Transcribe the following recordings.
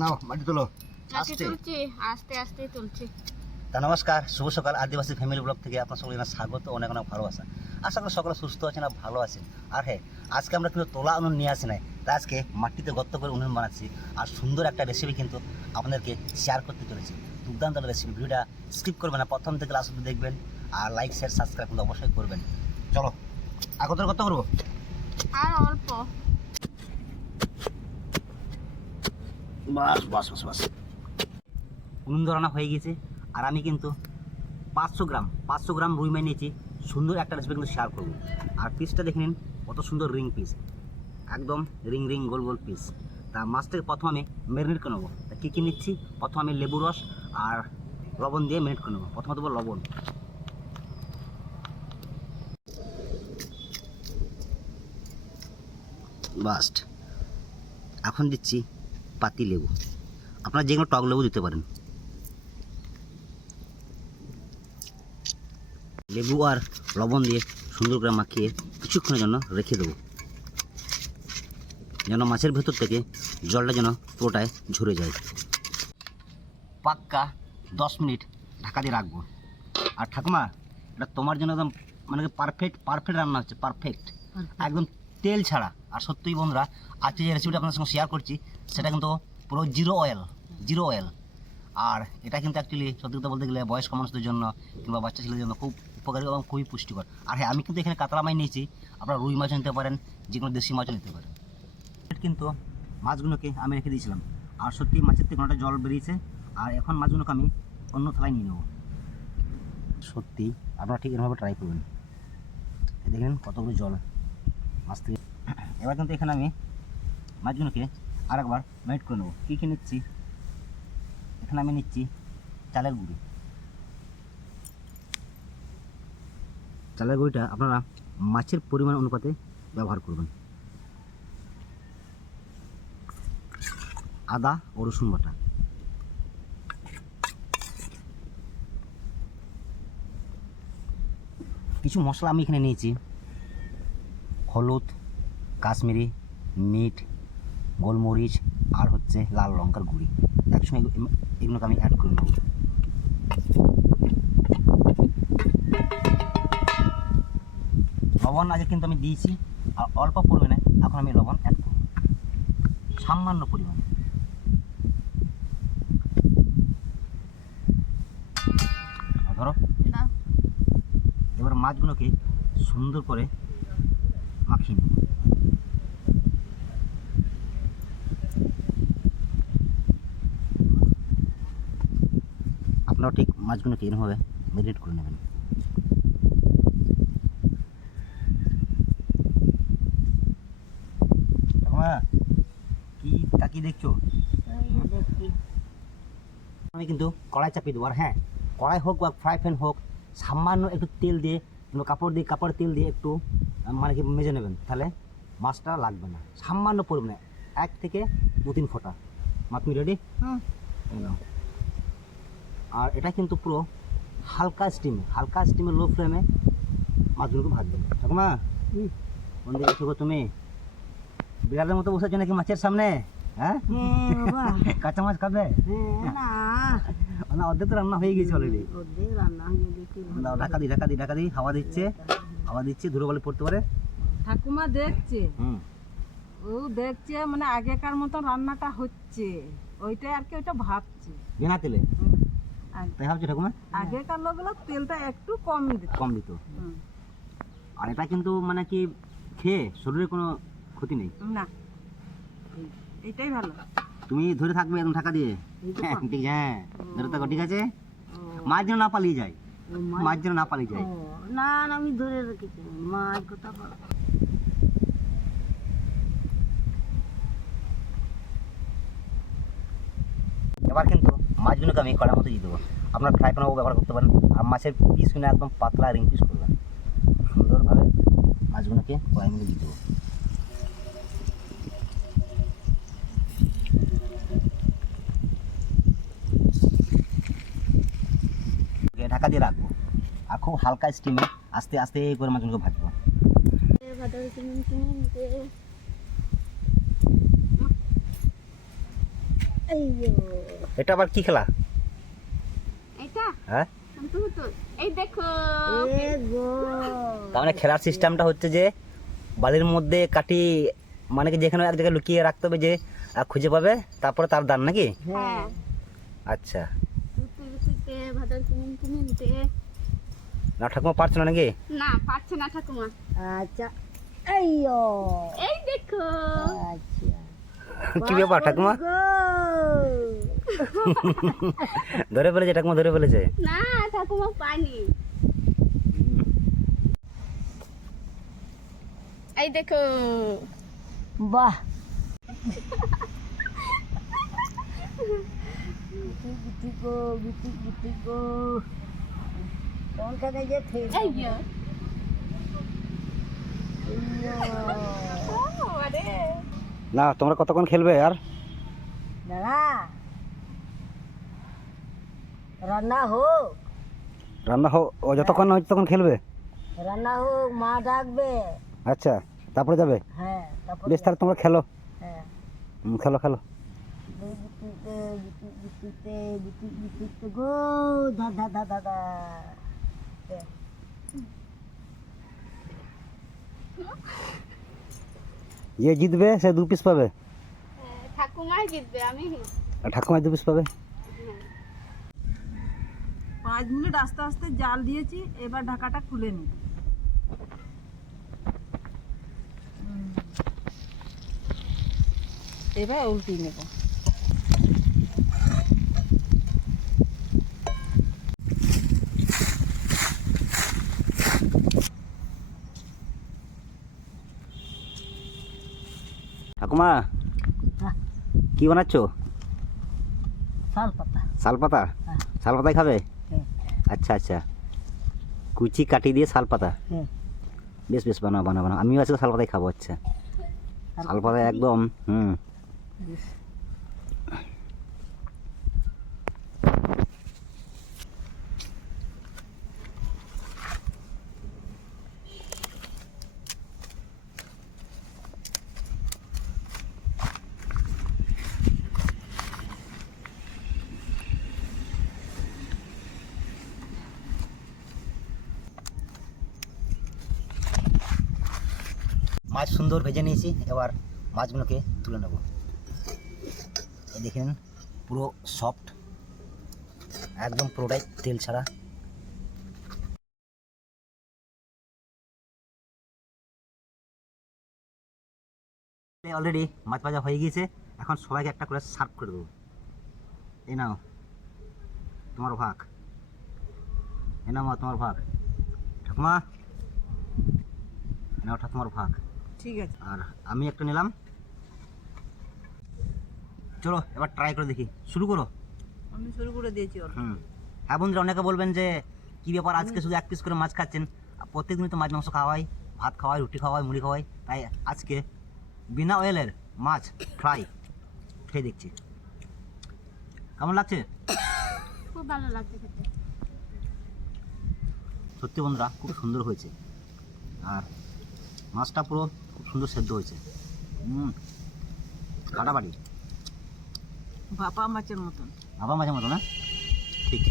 নাও মাটি তোলো। আস্তে আস্তে আস্তে তুলছি। তা নমস্কার শুভ সকাল আদিবাসী ফ্যামিলি ব্লগ থেকে আপনার সকলে স্বাগত অনেক অনেক ভালোবাসা। আশা করি সকলে সুস্থ আছেন আর ভালো আছেন। আর হ্যাঁ আজকে আমরা কিন্তু তোলা উনুন নিয়ে আসি নাই তাই আজকে মাটিতে গর্ত করে উনুন বানাচ্ছি আর সুন্দর একটা রেসিপি কিন্তু আপনাদেরকে শেয়ার করতে চলেছি। দুর্দান্ত রেসিপি ভিডিওটা স্কিপ করবেন না প্রথম থেকে লাস্ট দেখবেন আর লাইক শেয়ার সাবস্ক্রাইব কিন্তু অবশ্যই করবেন। চলো আগতর কত করব? আর অল্প। বাস বাস বাস বাস। উনুন ধরানো হয়ে গেছে। আর আমি কিন্তু পাঁচশো গ্রাম পাঁচশো গ্রাম রুই মাছ নিয়েছি। সুন্দর একটা রেসিপি কিন্তু শেয়ার করব। আর পিসটা দেখে নিন, কত সুন্দর রিং পিস একদম রিং রিং গোল গোল পিস তা মাছটাকে প্রথম আমি ম্যারিনেট করে নেব। তা কী কী নিচ্ছি? প্রথম আমি লেবু রস আর লবণ দিয়ে ম্যারিনেট করে নেব। প্রথমত দেবো লবণ। বাস্ট এখন দিচ্ছি পাতি লেবু। আপনারা যেগুলো টক লেবু দিতে পারেন। লেবু আর লবণ দিয়ে সুন্দর করে মাখিয়ে কিছুক্ষণের জন্য রেখে দেবো। যেন মাছের ভেতর থেকে জলটা যেন পুরোটায় ঝরে যায়। পাক্কা দশ মিনিট ঢাকা দিয়ে রাখব। আর ঠাকুমা এটা তোমার জন্য একদম মানে পারফেক্ট পারফেক্ট রান্না হচ্ছে পারফেক্ট একদম তেল ছাড়া। আর সত্যিই বন্ধুরা, আজকে যে রেসিপিটা আপনাদের সঙ্গে শেয়ার করছি, সেটা কিন্তু পুরো জিরো অয়েল জিরো অয়েল আর এটা কিন্তু অ্যাকচুয়ালি সত্যি কথা বলতে গেলে বয়স্ক মানুষদের জন্য কিংবা বাচ্চা ছেলেদের জন্য খুব উপকারী এবং খুবই পুষ্টিকর। আর হ্যাঁ আমি কিন্তু এখানে কাতলা মাছ নিয়েছি, আপনারা রুই মাছও নিতে পারেন, যে কোনো দেশি মাছও নিতে পারেন। কিন্তু মাছগুলোকে আমি রেখে দিয়েছিলাম। আর সত্যি মাছের থেকে অনেকটা জল বেরিয়েছে, আর এখন মাছগুলোকে আমি অন্য থালায় নিয়ে নেব। সত্যি, আপনারা ঠিক এরভাবে ট্রাই করবেন। দেখেন কতগুলো জল। মাছ থেকে এবার কিন্তু এখানে আমি মাছগুলোকে আরেকবার ম্যারিট করে নেব। কী কী নিচ্ছি? এখানে আমি নিচ্ছি চালের গুঁড়ি। চালের গুঁড়িটা আপনারা মাছের পরিমাণ অনুপাতে ব্যবহার করবেন। আদা ও রসুন বাটা। কিছু মশলা আমি এখানে নিয়েছি। হলুদ কাশ্মীরি মিট গোলমরিচ আর হচ্ছে লাল লঙ্কার গুঁড়ি। একসঙ্গে এগুলো- এগুলোকে আমি অ্যাড করে নেব। লবণ আগে কিন্তু আমি দিয়েছি আর অল্প পরিমাণে এখন আমি লবণ অ্যাড করব। সামান্য পরিমাণে। ধরো। এবার মাছগুলোকে সুন্দর করে মাখিয়ে নেব আপনারাও ঠিক মাছগুলোকে এরকমভাবে মেরিনেট করে নেবেন। কি তাকিয়ে দেখছ? আমি কিন্তু কড়াই চাপিয়ে দেবো আর হ্যাঁ কড়াই হোক বা ফ্রাই প্যান হোক সামান্য একটু তেল দিয়ে কিংবা কাপড় দিয়ে কাপড় তেল দিয়ে একটু মানে কি মেজে নেবেন তাহলে মাছটা লাগবে না। সামান্য পরিমাণে এক থেকে দু তিন ফোঁটা। মা তুমি রেডি হুম। আর এটা কিন্তু পুরো হালকা স্টিমে হালকা স্টিমে লো ফ্লেমে মাছগুলোকে ভাজবেন ঠাকুমা কোন দিকে গো তুমি? বিড়ালের মতো বসেছো নাকি মাছের সামনে? হ্যাঁ? কাঁচা মাছ খাবে? না। অর্ধেক তো রান্না হয়ে গেছে অলরেডি ঢাকা দিই ঢাকা দিই ঢাকা দিই হাওয়া দিচ্ছে। হাওয়া দিচ্ছে ধুলো বলে পড়তে পারে। ঠাকুমা দেখছে? হুম। ও দেখছে মানে আগেকার মতো রান্নাটা হচ্ছে। ওইটাই আর কি ওইটা ভাবছে। বিনা তেলে? তাই ভাবছি ঠাকুমা? আগেকার লোকগুলো তেলটা একটু কম দিত। কম দিত। আর এটা কিন্তু মানে কি খেয়ে শরীরে কোনো ক্ষতি নেই? না। এইটাই ভালো। তুমি ধরে থাকবে একদম ঢাকা দিয়ে। ঠিক হ্যাঁ। ধরে থাকো ঠিক আছে। মাছ যেন না পালিয়ে যায়? মাছ যেন না পালিয়ে যায়? না না আমি ধরে রেখেছি। মাছ কথা এবার কিন্তু মাছগুলোকে আমি কড়ার মতো দিয়ে দেবো। আপনার ফ্রাই প্যানও ব্যবহার করতে পারেন। আর মাছের পিসগুলো একদম পাতলা রিং পিস করবেন। সুন্দরভাবে মাছগুলোকে কড়াই মধ্যে দিয়ে দেবো। ঢাকা দিয়ে রাখব। আর খুব হালকা স্টিমে আস্তে আস্তে করে মাছগুলোকে ভাজবো। এটা আবার কি খেলা? হ্যাঁ? এই দেখো তার মানে খেলার সিস্টেমটা হচ্ছে যে বালির মধ্যে কাটি মানে কি যেখানে এক জায়গায় লুকিয়ে রাখতে হবে যে খুঁজে পাবে তারপরে তার দান নাকি? হ্যাঁ। আচ্ছা। না ঠাকুমা পারছ না নাকি? না পারছে না ঠাকুমা। আচ্ছা। এই দেখো। আচ্ছা। কি ব্যাপার ঠাকুমা? ধরে ফেলেছে ঠাকুমা ধরে ফেলেছে? না ঠাকুমা পানি। এই দেখো। বাহ। কোনখানে যে এই যে। ও, আরে না তোমরা কতক্ষণ খেলবে আর? দাদা রান্না হোক। রান্না হোক ও যতক্ষণ হচ্ছে তখন খেলবে? রান্না হোক মা ডাকবে। আচ্ছা তারপরে যাবে? হ্যাঁ তারপর বেশ তাহলে তোমরা খেলো। হ্যাঁ। খেলো খেলো। গো দাদা দাদা দাদা যে জিতবে সে দু পিস পাবে। ঠাকুমাই জিতবে আমি আর ঠাকুমায় দু পিস পাবে। পাঁচ মিনিট আস্তে আস্তে জাল দিয়েছি এবার ঢাকাটা খুলে নি এবার উল্টি নেব। ঠাকুমা হ্যাঁ। কি বানাচ্ছো? শালপাতা শালপাতা শাল পাতা? হ্যাঁ। শাল পাতাই খাবে? হ্যাঁ। আচ্ছা আচ্ছা। কুচি কাটি দিয়ে শালপাতা বেশ বেশ বানাও বানাও বানাও। আমিও আজকে শালপাতাই খাব আচ্ছা। শালপাতা একদম হুম। মাছ সুন্দর ভেজে নিয়েছি, এবার মাছগুলোকে তুলে নেব। এই দেখেন, পুরো সফট একদম পুরোটাই তেল ছাড়া। অলরেডি মাছ ভাজা হয়ে গিয়েছে, এখন সবাইকে একটা করে সার্ভ করে দেবো। এই নাও, তোমার ভাগ। এ নাও তোমার ভাগ। ঠাকুমা এ নাও ঠাকুমার ভাগ। ঠিক আছে। আর আমি একটা নিলাম। চলো এবার ট্রাই করে দেখি। শুরু করো। আমি শুরু করে দিয়েছি হুম। হ্যাঁ বন্ধুরা অনেকে বলবেন যে কি ব্যাপার আজকে শুধু এক পিস করে মাছ খাচ্ছেন? প্রত্যেক দিনই তো মাছ মাংস খাওয়াই ভাত খাওয়াই রুটি খাওয়াই মুড়ি খাওয়াই। তাই আজকে বিনা অয়েলের মাছ ফ্রাই খেয়ে দেখছি। কেমন লাগছে? খুব ভালো লাগছে খেতে। সত্যি বন্ধুরা খুব সুন্দর হয়েছে। আর মাছটা পুরো খুব সুন্দর সেদ্ধ হয়েছে। হুম কাটাবাড়ি ভাপা মাছের মতন। আবার মাঝে মতো না ঠিক।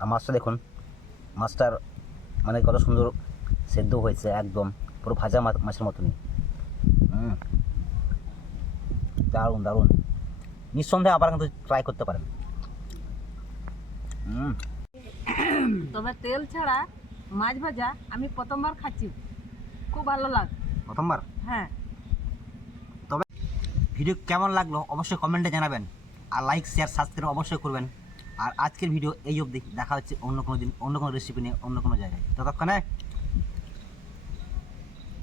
আর মাছটা দেখুন মাছটার মানে কত সুন্দর সেদ্ধ হয়েছে একদম পুরো ভাজা মাছের মতনই। হুম দারুণ দারুণ। নিঃসন্দেহে আবার কিন্তু ট্রাই করতে পারেন। হুম। তবে তেল ছাড়া মাছ ভাজা আমি প্রথমবার খাচ্ছি। খুব ভালো লাগ প্রথমবার? হ্যাঁ। ভিডিও কেমন লাগল অবশ্যই কমেন্টে জানাবেন। আর লাইক শেয়ার সাবস্ক্রাইব অবশ্যই করবেন। আর আজকের ভিডিও এই অবধি। দেখা হচ্ছে অন্য কোনো দিন অন্য কোনো রেসিপি নিয়ে অন্য কোনো জায়গায়। ততক্ষণে